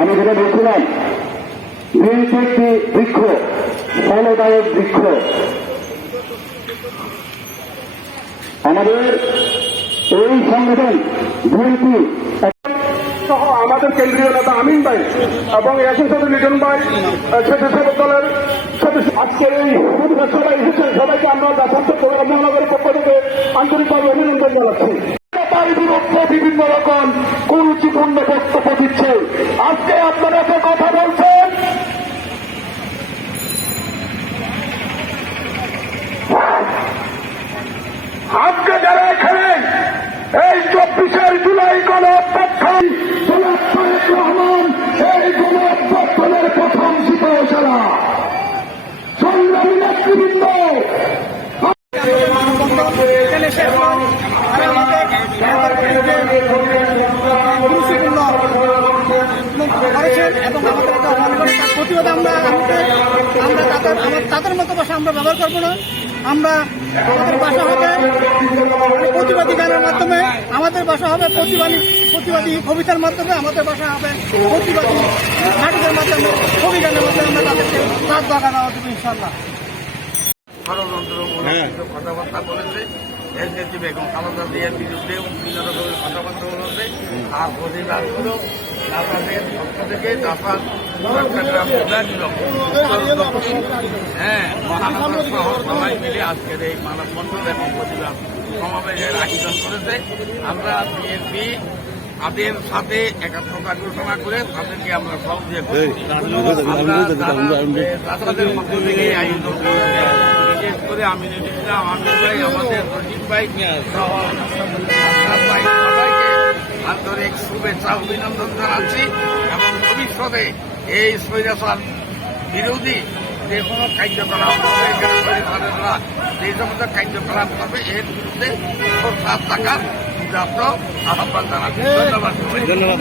আমি যেটা বলছিলাম একটি বৃক্ষ, ফলদায়ক বৃক্ষ। আমাদের এই সংগঠন বিএনপি সহ আমাদের কেন্দ্রীয় নেতা আমিন ভাই এবং একই সাথে লিটন ভাই স্বেচ্ছাসেবক দলের আজকের এই সবাই এসেছেন। সবাইকে আমরা যথার্থ মহানগরের পক্ষ থেকে আন্তরিকভাবে অভিনন্দন জানাচ্ছি। বিভিন্ন রকম কুরুচিপূর্ণ বক্তব্য দিচ্ছে। আজকে আপনারা এত কথা বলছেন? আজকে যারা এখানে এই চব্বিশের জুলাই অভ্যর্থন রহমান, এই প্রথম সংগ্রামী নেতৃবৃন্দ এবং আমাদের প্রতিবাদে আমরা তাদের মতো ভাষা আমরা ব্যবহার করব না আমরা আমাদের ভাষা হবে প্রতিবাদী গানের মাধ্যমে আমাদের ভাষা হবে প্রতিবাদী প্রতিবাদী কবিতার মাধ্যমে আমাদের ভাষা হবে প্রতিবাদী নাটকের মাধ্যমে কবি গানের মাধ্যমে আমরা তাদেরকে রাত বাগানো হবে ইনশাল্লাহ কথাবার্তা বলেছে। এর নেত্রী বেগম খালেদা জিয়ার বিরুদ্ধে বিভিন্ন রকমের কথাবার্তা বলেছে আর প্রতিবাদগুলো পক্ষ থেকে চট্টগ্রাম হ্যাঁ মহানগর সহ সবাই মিলে আজকের এই মানববন্ধন এবং প্রতিবাদ সমাবেশের আয়োজন করেছে। আমরা বিএনপি তাদের সাথে একাত্মতা ঘোষণা করে তাদেরকে আমরা সহযোগিতা করছি তাদের মধ্য থেকে আয়োজন করেছে। বিশেষ করে ইসলাম আমির আমাদের সবাইকে আন্তরিক শুভেচ্ছা, অভিনন্দন জানাচ্ছি এবং ভবিষ্যতে এই স্বৈরাচার বিরোধী যে কোনো কার্যকলাপ যে সমস্ত কার্যকলাপ হবে এর বিরুদ্ধে সোচ্চার থাকার আহ্বান জানাচ্ছি। ধন্যবাদ। ধন্যবাদ।